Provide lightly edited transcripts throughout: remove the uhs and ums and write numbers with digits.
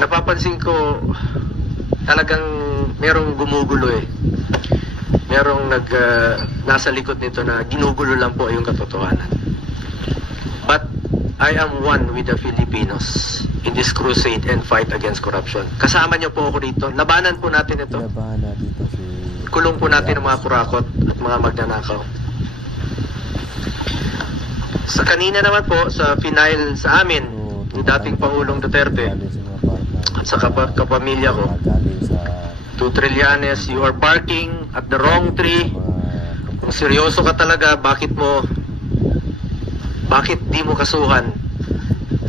Napapansin ko talagang merong gumugulo eh. Merong nasa likod nito na ginugulo lang po yung katotohanan. But I am one with the Filipinos in this crusade and fight against corruption. Kasama niyo po ako dito. Labanan po natin ito. Labanan dito si... Kulong po natin ang mga kurakot at mga magnanakaw. Sa kanina naman po, sa final sa amin, ni dating Pangulong Duterte at sa kapamilya ko, 2 Trillanes, you are barking at the wrong tree. Kung seryoso ka talaga, bakit di mo kasuhan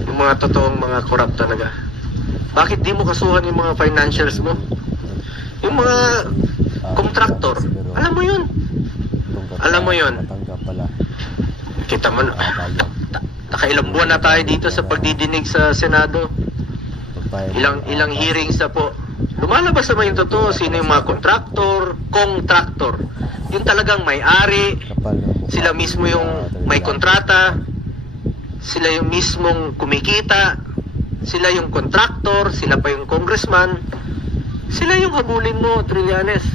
yung mga totoong mga corrupt talaga? Bakit di mo kasuhan yung mga financials mo? Yung mga contractor, alam mo yun. Alam mo yun. Kita mo, nakailang buwan na tayo dito sa pagdidinig sa Senado. Ilang hearings na po. Lumalabas naman yung totoo, sino yung mga contractor. Yung talagang may-ari, sila mismo yung may kontrata, sila yung mismong kumikita, sila yung contractor, sila pa yung congressman, sila yung habulin mo, Trillanes.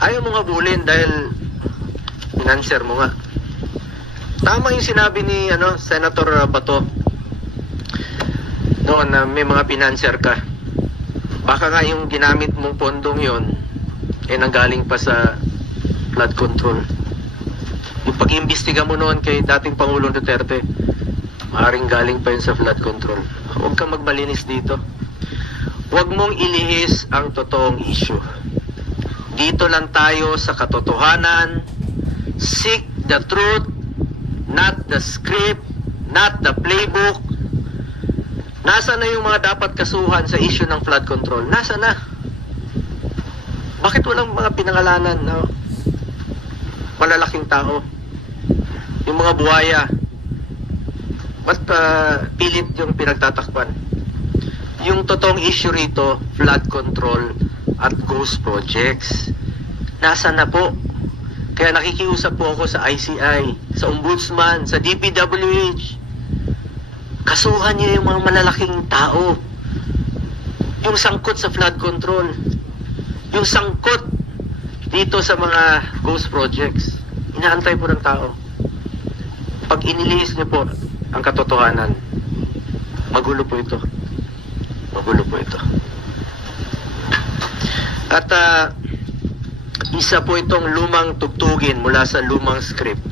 Ayaw mong habulin dahil financier mo nga. Tama yung sinabi ni Senator Bato noon na may mga financier ka. Baka nga yung ginamit mong pondong yon nanggaling pa sa flood control. Yung pag-imbestiga mo noon kay dating Pangulong Duterte, maaaring galing pa yun sa flood control. Huwag kang magmalinis dito. Huwag mong ilihis ang totoong issue. Dito lang tayo sa katotohanan. Seek the truth, not the script, not the playbook. Nasa na yung mga dapat kasuhan sa issue ng flood control? Nasa na? Bakit walang mga pinangalanan na malalaking tao? Yung mga buhaya, ba't pilit yung pinagtatakpan? Yung totoong issue rito, flood control at ghost projects. Nasa na po? Kaya nakikiusap po ako sa ICI, sa Ombudsman, sa DPWH. Kasuhan niyo yung mga malalaking tao. Yung sangkot sa flood control. Yung sangkot dito sa mga ghost projects. Inaantay po ng tao. Pag inilihis niyo po ang katotohanan, magulo po ito. Magulo po ito. At isa po itong lumang tugtugin mula sa lumang script.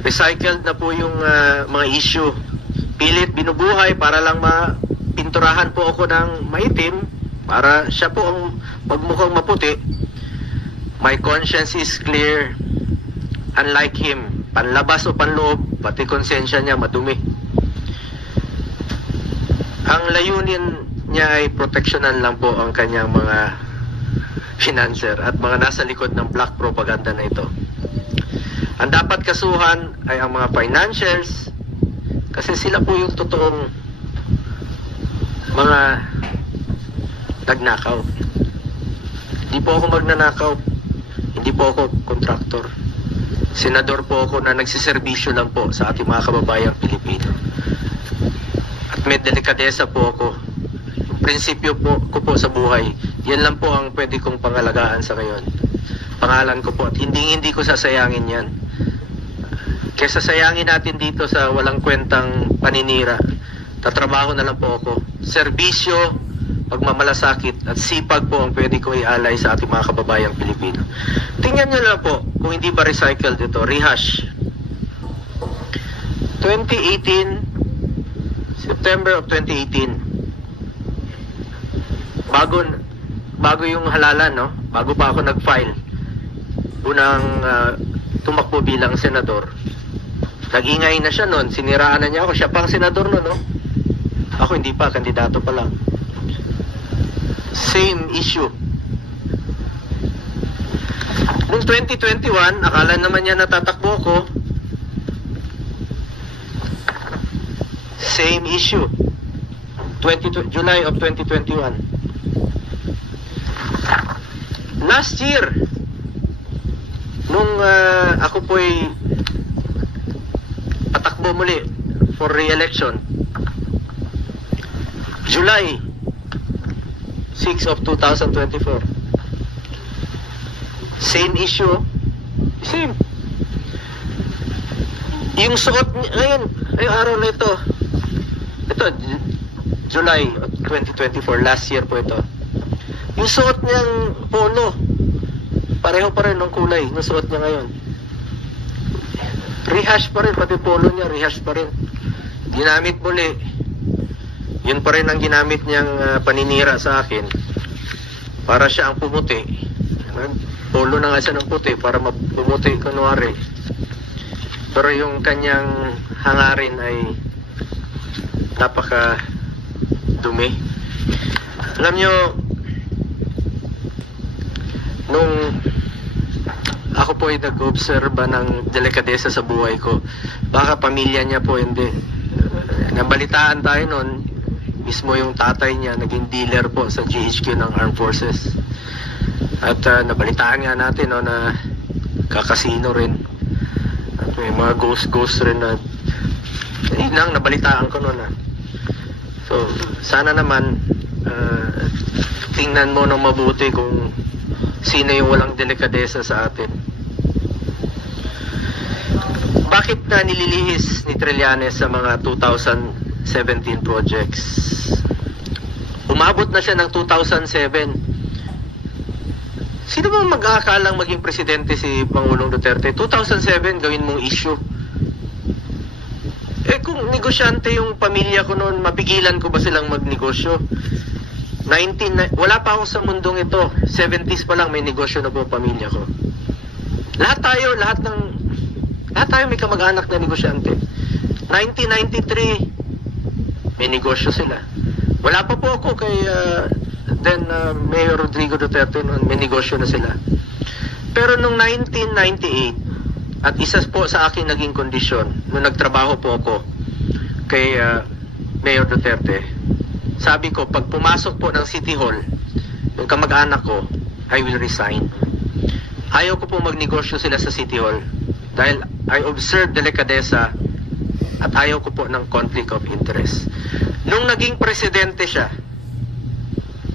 Recycled na po yung mga issue. Pilit binubuhay para lang mapinturahan po ako ng maitim para siya po ang magmukhang maputi. My conscience is clear. Unlike him, panlabas o panloob, pati konsensya niya madumi. Ang layunin niya ay proteksyonan lang po ang kanyang mga financer at mga nasa likod ng black propaganda na ito. Ang dapat kasuhan ay ang mga financials kasi sila po yung totoong mga nagnakaw. Hindi po ako magnanakaw. Hindi po ako kontraktor. Senador po ako na nagsiservisyo lang po sa ating mga kababayang Pilipino. At may delikadesa po ako. Yung prinsipyo po ko po sa buhay, yan lang po ang pwede kong pangalagaan sa ngayon. Pangalan ko po at hindi ko sasayangin yan. Kesa sayangin natin dito sa walang kwentang paninira, tatrabaho na lang po ako. Serbisyo, pagmamalasakit at sipag po ang pwede ko ialay sa ating mga kababayang Pilipino. Tingnan nyo lang po kung hindi ba recycled ito. Rehash. 2018, September of 2018. Bago yung halalan, no? Bago pa ako nag-file. Unang tumakbo bilang senador. Nag-ingay na siya noon. Siniraan na niya ako. Siya pang senador noon, no? Ako hindi pa. Kandidato pa lang. Same issue. Noong 2021, akala naman niya natatakbo ko. Same issue. July of 2021. Last year, nung ako po'y patakbo muli for re-election, July 6 of 2024. Same issue. Same. Yung suot ngayon, ay araw na ito. Ito, July 2024, last year po ito. Yung suot niyang polo, pareho pa rin ng kulay, yung suot niya ngayon. Rehash pa rin, pati polo niya, rehash pa rin. Ginamit muli. Yun pa rin ang ginamit niyang paninira sa akin. Para siya ang pumuti. Polo na nga siya ng puti para pumuti kunwari. Pero yung kanyang hangarin ay napaka dumi. Alam nyo, nung ako po ay nag-obserba ng delikadesa sa buhay ko, baka pamilya niya po hindi. Nabalitaan tayo noon, mismo yung tatay niya naging dealer po sa GHQ ng Armed Forces. At nabalitaan nga natin no, na kakasino rin. At may mga ghost rin na yun lang nabalitaan ko noon. So sana naman tingnan mo ng mabuti kung sino yung walang delikadesa sa atin. Bakit na nililihis ni Trillanes sa mga 2017 projects? Umabot na siya ng 2007. Sino ba mag-aakalang maging presidente si Pangulong Duterte? 2007, gawin mong issue. Eh kung negosyante yung pamilya ko noon, mapigilan ko ba silang magnegosyo? Wala pa ako sa mundong ito. 70s pa lang may negosyo na po pamilya ko. Lahat tayo may kamag-anak na negosyante. 1993, may negosyo sila. Wala pa po ako kay Mayor Rodrigo Duterte noon, may negosyo na sila. Pero nung 1998, at isa po sa aking naging kondisyon, nung nagtrabaho po ako kay Mayor Duterte, sabi ko, pag pumasok po ng City Hall, yung kamag-anak ko, I will resign. Ayaw ko po magnegosyo sila sa City Hall dahil I observe delikadesa at ayaw ko po ng conflict of interest. Nung naging presidente siya,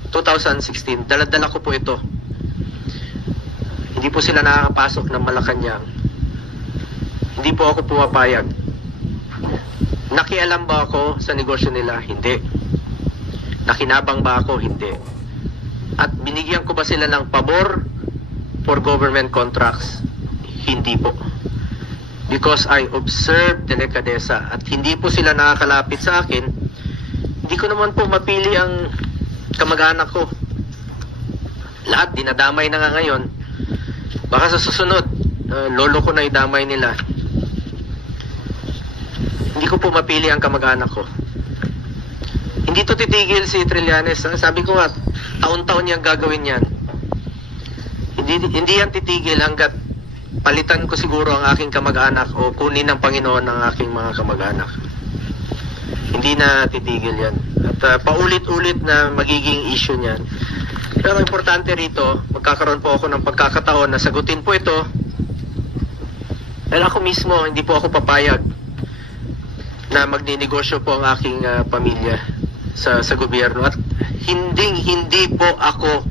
2016, dala-dala ko po ito. Hindi po sila nakakapasok ng Malacanang. Hindi po ako pumapayag. Nakialam ba ako sa negosyo nila? Hindi. Nakinabang ba ako? Hindi. At binigyan ko ba sila ng pabor for government contracts? Hindi po. Because I observed delikadesa at hindi po sila nakakalapit sa akin, hindi ko naman po mapili ang kamag-anak ko. Lahat dinadamay na nga ngayon. Baka sa susunod, lolo ko na idamay nila. Hindi ko po mapili ang kamag-anak ko. Hindi to titigil si Trillanes. Sabi ko nga, taon-taon niyang gagawin yan. Hindi yan titigil hanggat palitan ko siguro ang aking kamag-anak o kunin ng Panginoon ang aking mga kamag-anak. Hindi na titigil yan. At paulit-ulit na magiging issue niyan. Pero importante rito, magkakaroon po ako ng pagkakataon na sagutin po ito. Dahil ako mismo, hindi po ako papayag na magninegosyo po ang aking pamilya sa gobyerno. At hindi po ako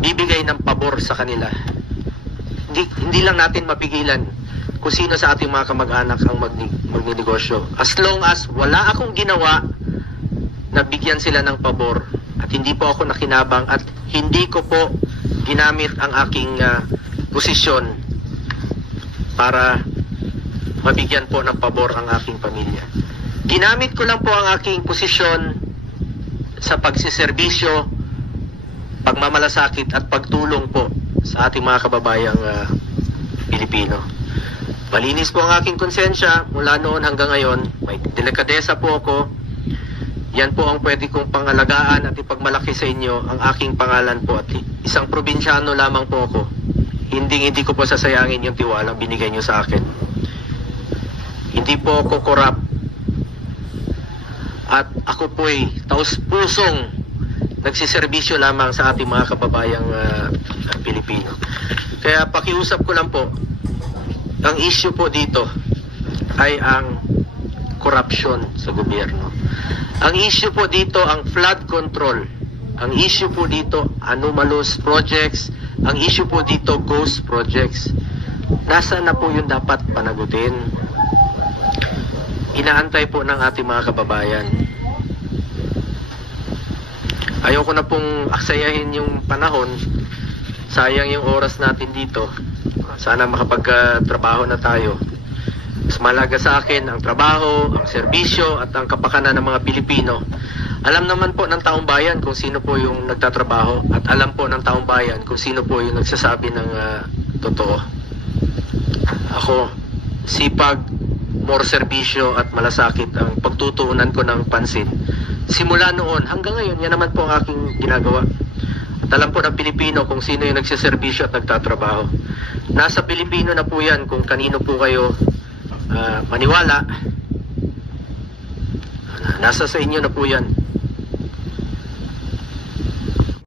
bibigay ng pabor sa kanila. Hindi lang natin mapigilan kung sino sa ating mga kamag-anak ang magninegosyo. As long as wala akong ginawa na bigyan sila ng pabor at hindi po ako nakinabang at hindi ko po ginamit ang aking posisyon para mabigyan po ng pabor ang aking pamilya. Ginamit ko lang po ang aking posisyon sa pagsiservisyo, pagmamalasakit at pagtulong po sa ating mga kababayang Pilipino. Malinis po ang aking konsensya mula noon hanggang ngayon. May delikadesa po ako. Yan po ang pwede kong pangalagaan at ipagmalaki sa inyo ang aking pangalan po. At isang probinsyano lamang po ako. Hindi ko po sasayangin yung tiwalang binigay nyo sa akin. Hindi po ako korap. At ako po ay taus-pusong nagsiservisyo lamang sa ating mga kababayang Pilipino. Kaya pakiusap ko lang po, ang issue po dito ay ang corruption sa gobyerno. Ang issue po dito ang flood control. Ang issue po dito anomalous projects. Ang issue po dito ghost projects. Nasaan na po yung dapat panagutin? Inaantay po ng ating mga kababayan. Ayoko na pong aksayahin yung panahon. Sayang yung oras natin dito. Sana makapagtrabaho na tayo. Mas malaga sa akin ang trabaho, ang serbisyo at ang kapakanan ng mga Pilipino. Alam naman po ng taong bayan kung sino po yung nagtatrabaho at alam po ng taong bayan kung sino po yung nagsasabi ng totoo. Ako, sipag, more serbisyo at malasakit ang pagtutuunan ko ng pansin. Simula noon hanggang ngayon, yan naman po ang aking ginagawa. At alam po ng Pilipino kung sino yung nagsiservisyo at nagtatrabaho. Nasa Pilipino na po yan kung kanino po kayo maniwala. Nasa sa inyo na po yan.